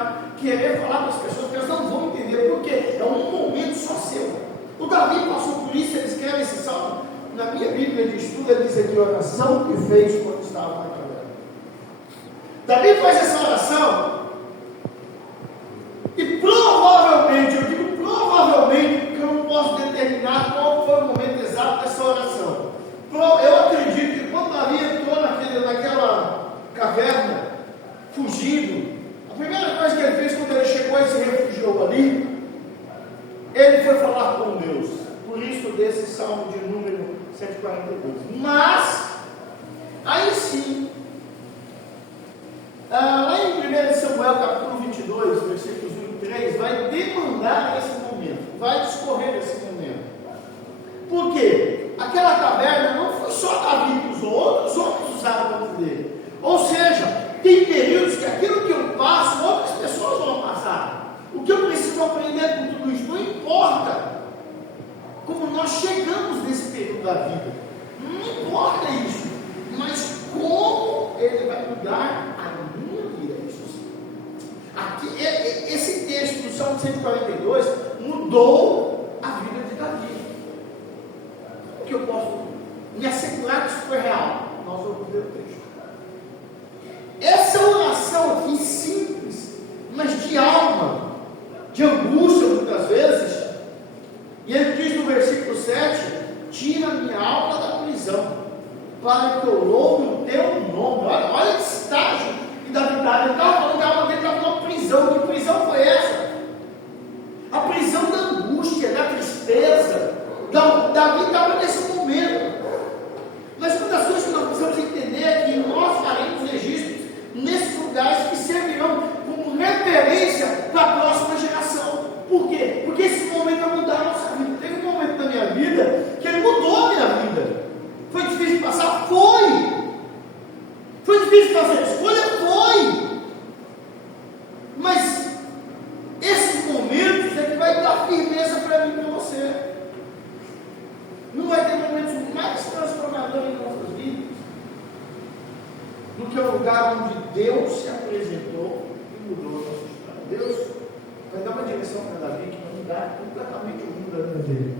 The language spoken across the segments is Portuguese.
para querer falar para as pessoas, porque elas não vão entender, porque é um momento só seu. O Davi passou por isso, ele escreve esse salmo. Na minha Bíblia de estudo, ele diz aqui a oração que fez quando estava na caverna. Davi faz essa oração, e provavelmente, eu digo provavelmente, porque eu não posso determinar qual foi o momento exato dessa oração. Eu acredito que quando Davi entrou naquela caverna, fugindo, a primeira coisa que ele fez quando ele chegou e se refugiou ali, ele foi falar com Deus. Por isso desse salmo de número 142. Mas, aí sim, lá em 1 Samuel capítulo 22, versículos 1 e 3, vai demandar esse momento, vai discorrer esse momento. Por quê? Aquela caverna não foi só Davi que usou, outros homens usaram antes dele. Ou seja, tem períodos que aquilo que eu passo, outras pessoas vão passar. O que eu preciso aprender com tudo isso? Não importa como nós chegamos nesse período da vida, não importa isso, mas como ele vai mudar a minha vida. Isso sim. Aqui, esse texto do Salmo 142 mudou a vida de Davi. O que eu posso me assegurar que isso foi real? Nós vamos ver o texto. Essa oração aqui simples, mas de alma, de angústia muitas vezes, e ele diz no versículo 7: tira minha alma da prisão, para que eu louve o teu nome. Olha esse estágio que Davi está. Ele estava falando que a alma dele estava numa prisão. Que prisão foi essa? A prisão da angústia, da tristeza. Davi estava nesse momento. Mas uma das coisas que nós precisamos entender é que nós faremos registros nesses lugares que servirão como referência para a próxima geração. Por quê? Porque esse momento vai mudar a nossa vida. Teve um momento na minha vida que ele mudou a minha vida. Foi difícil passar? Foi. Foi difícil fazer escolha? Foi. Mas esses momentos é que vai dar firmeza para mim e para você. Não vai ter momentos mais transformadores em nossas vidas do que o lugar onde Deus se apresentou e mudou a nossa história. Deus vai dar uma direção para Davi que vai mudar completamente o mundo da vida dele.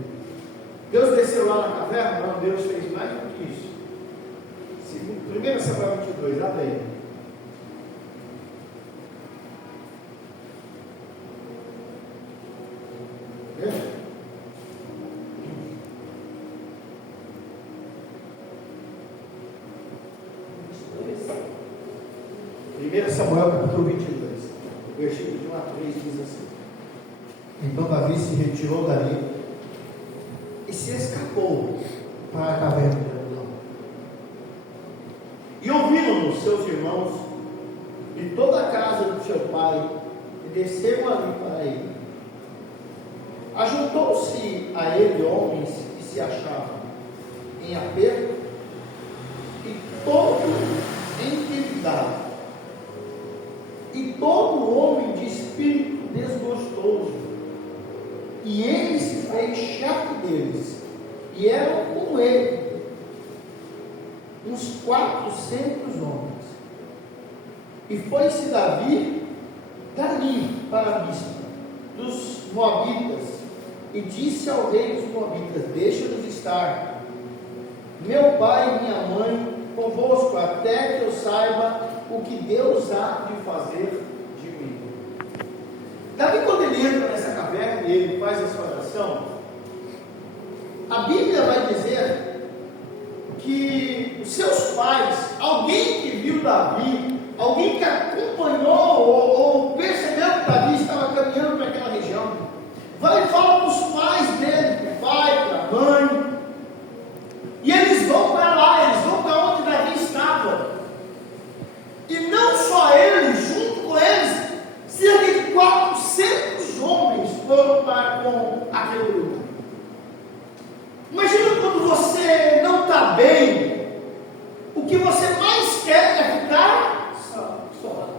Deus desceu lá na caverna? Não, Deus fez mais do que isso. 1 Samuel 22, abre aí. Samuel capítulo 22, versículo de 1 a 3 diz assim: então Davi se retirou dali e se escapou para a caverna de Adulão. E ouviram-no seus irmãos de toda a casa do seu pai, e desceram ali para ele. Ajuntou-se a ele homens que se achavam em aperto e todo endividado, e todo homem de espírito desgostoso, e ele se fez chefe deles, e eram com ele uns 400 homens. E foi-se Davi dali para a Mispa dos Moabitas, e disse ao rei dos Moabitas: deixa-nos estar, meu pai e minha mãe, convosco, até que eu saiba o que Deus há de fazer de mim. Davi, quando ele entra nessa caverna e ele faz essa oração, a Bíblia vai dizer que os seus pais, alguém que viu Davi, alguém que acompanhou ou percebeu que Davi estava caminhando para aquela região, vai e fala para os pais dele, para o pai, para a mãe, e eles vão para lá, eles vão para onde Davi estava. E não só eles, junto com eles, cerca de 400 homens foram para com aquele lugar. Imagina quando você não está bem, o que você mais quer é ficar só.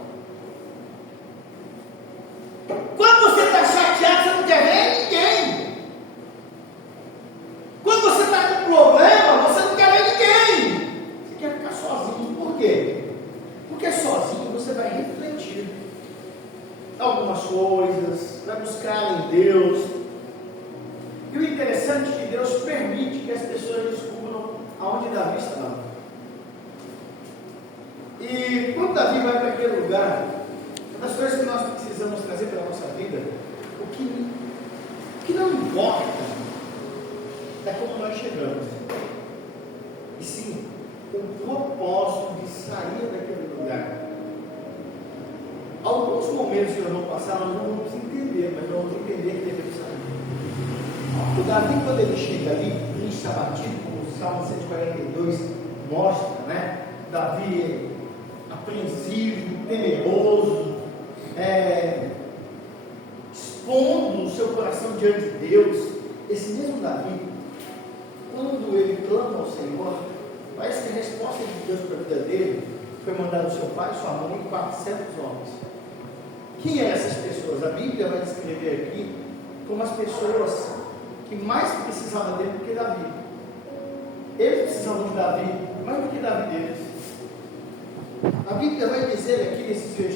buscar em Deus. E o interessante é que Deus permite que as pessoas descubram aonde Davi estava. E quando Davi vai para aquele lugar, uma das coisas que nós precisamos trazer para a nossa vida, o que não importa é como nós chegamos, e sim o propósito de sair daquele lugar. Alguns momentos que nós vamos passar, nós não vamos entender, mas nós vamos entender que devemos sair. O Davi, quando ele chega ali, triste, abatido, como o Salmo 142 mostra, né? Davi apreensivo, temeroso, expondo o seu coração diante de Deus. Esse mesmo Davi, quando ele clama ao Senhor, parece que a resposta de Deus para a vida dele foi mandar o seu pai, sua mãe e 400 homens. Quem eram essas pessoas? A Bíblia vai descrever aqui como as pessoas que mais precisavam dele do que Davi. Eles precisavam de Davi mais do que Davi deles. A Bíblia vai dizer aqui nesses versículos